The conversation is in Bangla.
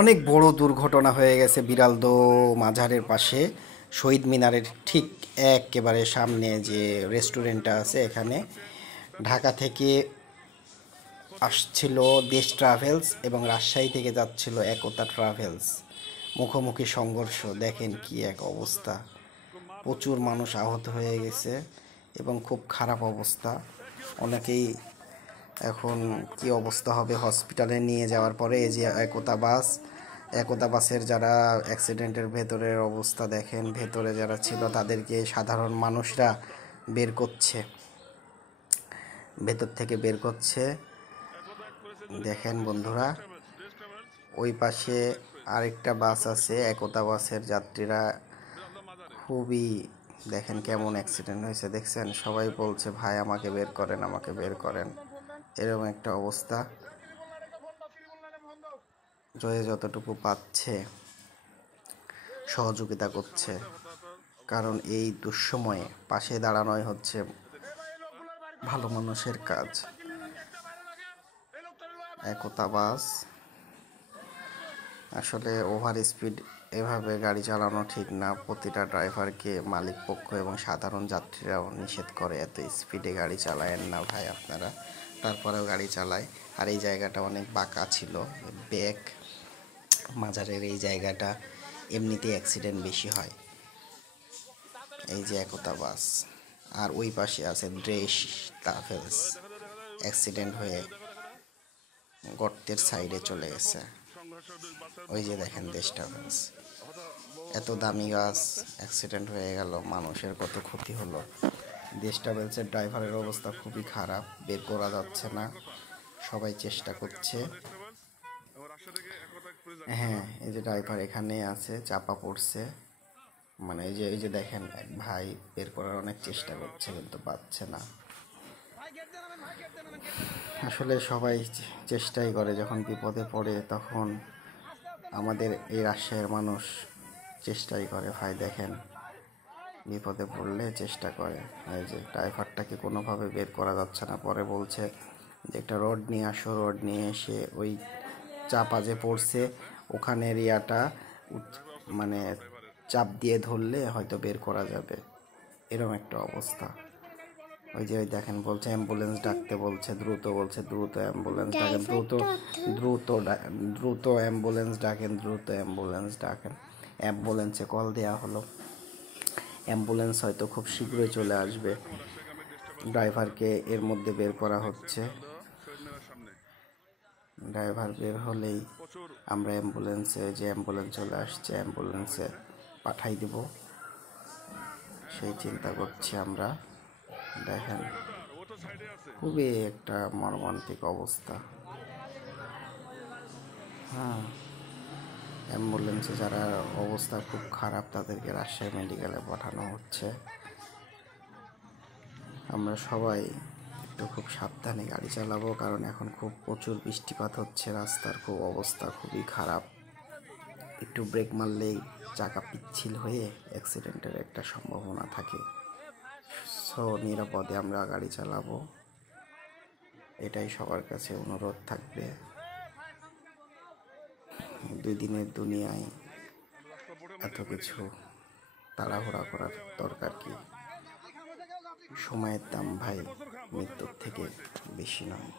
অনেক বড় দুর্ঘটনা হয়ে গেছে বিড়ালদো মাজারের পাশে শহীদ মিনারের ঠিক একেবারে সামনে যে রেস্টুরেন্টটা আছে এখানে ঢাকা থেকে আসছিল দেশ ট্রাভেলস এবং রাজশাহী থেকে যাচ্ছিল একতা ট্রাভেলস। মুখোমুখি সংঘর্ষ, দেখেন কি এক অবস্থা। প্রচুর মানুষ আহত হয়ে গেছে এবং খুব খারাপ অবস্থা। অনেকেই এখন কি অবস্থা হবে হসপিটালে নিয়ে যাওয়ার পরে। এই যে একতা বাসের যারা অ্যাক্সিডেন্টের ভেতরের অবস্থা দেখেন, ভেতরে যারা ছিল তাদেরকে সাধারণ মানুষরা বের করছে, ভেতর থেকে বের করছে। দেখেন বন্ধুরা, ওই পাশে আরেকটা বাস আছে, একতা বাসের যাত্রীরা খুবই, দেখেন কেমন অ্যাক্সিডেন্ট হয়েছে। দেখছেন, সবাই বলছে ভাই আমাকে বের করেন, আমাকে বের করেন। এরকম একটা অবস্থা। যে যতটুকু পাচ্ছে সহযোগিতা করছে, কারণ এই দুঃসময়ে পাশে দাঁড়ানোই হচ্ছে ভালো মানুষের কাজ। একতা বাস আসলে ওভার স্পিড এভাবে গাড়ি চালানো ঠিক না। প্রতিটা ড্রাইভারকে মালিক পক্ষ এবং সাধারণ যাত্রীরাও নিষেধ করে এত স্পিডে গাড়ি চালায়েন না ভাই আপনারা, তারপরেও গাড়ি চালায়। আর এই জায়গাটা অনেক বাঁকা ছিল, ব্যাক মাজারের এই জায়গাটা এমনিতেই অ্যাক্সিডেন্ট বেশি হয়। এই যে একতা বাস, আর ওই পাশে আছে দেশ ট্রাভেলস, অ্যাক্সিডেন্ট হয়ে গর্তের সাইডে চলে গেছে। ওই যে দেখেন দেশ ট্রাভেলস, এত দামি গাছ অ্যাক্সিডেন্ট হয়ে গেল, মানুষের কত ক্ষতি হলো। দেশ ট্রাভেলসের ড্রাইভারের অবস্থা খুবই খারাপ, বের করা যাচ্ছে না, সবাই চেষ্টা করছে। হ্যাঁ, এই যে ড্রাইভার এখানে আছে, চাপা পড়ছে। মানে এই যে দেখেন, এক ভাই বের করার অনেক চেষ্টা করছে কিন্তু পাচ্ছে না। আসলে সবাই চেষ্টাই করে, যখন বিপদে পড়ে তখন আমাদের এই রাজশাহীর মানুষ চেষ্টাই করে ভাই। দেখেন, বিপদে পড়লে চেষ্টা করে। এই যে ড্রাইভারটাকে কোনোভাবে বের করা যাচ্ছে না, পরে বলছে যে একটা রড নিয়ে আসো, রড নিয়ে এসে ওই চাপা যে পড়ছে ওখানের ইয়াটা মানে চাপ দিয়ে ধরলে হয়তো বের করা যাবে, এরকম একটা অবস্থা। ওই যে ওই দেখেন বলছে অ্যাম্বুলেন্স ডাকতে বলছে, দ্রুত বলছে, দ্রুত অ্যাম্বুলেন্স ডাকেন, দ্রুত অ্যাম্বুলেন্স ডাকেন, দ্রুত অ্যাম্বুলেন্স ডাকেন। অ্যাম্বুলেন্সে কল দেওয়া হলো, অ্যাম্বুলেন্স হয়তো খুব শীঘ্রই চলে আসবে। ড্রাইভারকে এর মধ্যে বের করা হচ্ছে, ড্রাইভার বের হলেই আমরা অ্যাম্বুলেন্সে, যে অ্যাম্বুলেন্স চলে আসছে অ্যাম্বুলেন্সে পাঠাই দেব, সেই চিন্তা করছি আমরা। দেখেন, খুবই একটা মর্মান্তিক অবস্থা। হ্যাঁ, অ্যাম্বুলেন্সে যারা অবস্থা খুব খারাপ তাদেরকে রাজশাহী মেডিকেলে পাঠানো হচ্ছে। আমরা সবাই একটু খুব সাবধানে গাড়ি চালাবো, কারণ এখন খুব প্রচুর বৃষ্টিপাত হচ্ছে, রাস্তার খুব অবস্থা খুবই খারাপ। একটু ব্রেক মারলেই চাকা পিচ্ছিল হয়ে অ্যাক্সিডেন্টের একটা সম্ভাবনা থাকে। সো নিরাপদে আমরা গাড়ি চালাবো, এটাই সবার কাছে অনুরোধ থাকবে। দুই দিনের দুনিয়ায় এত কিছু তাড়াহুড়া করার দরকার কি? সময়ের দাম ভাই মৃত্যুর থেকে বেশি নয়।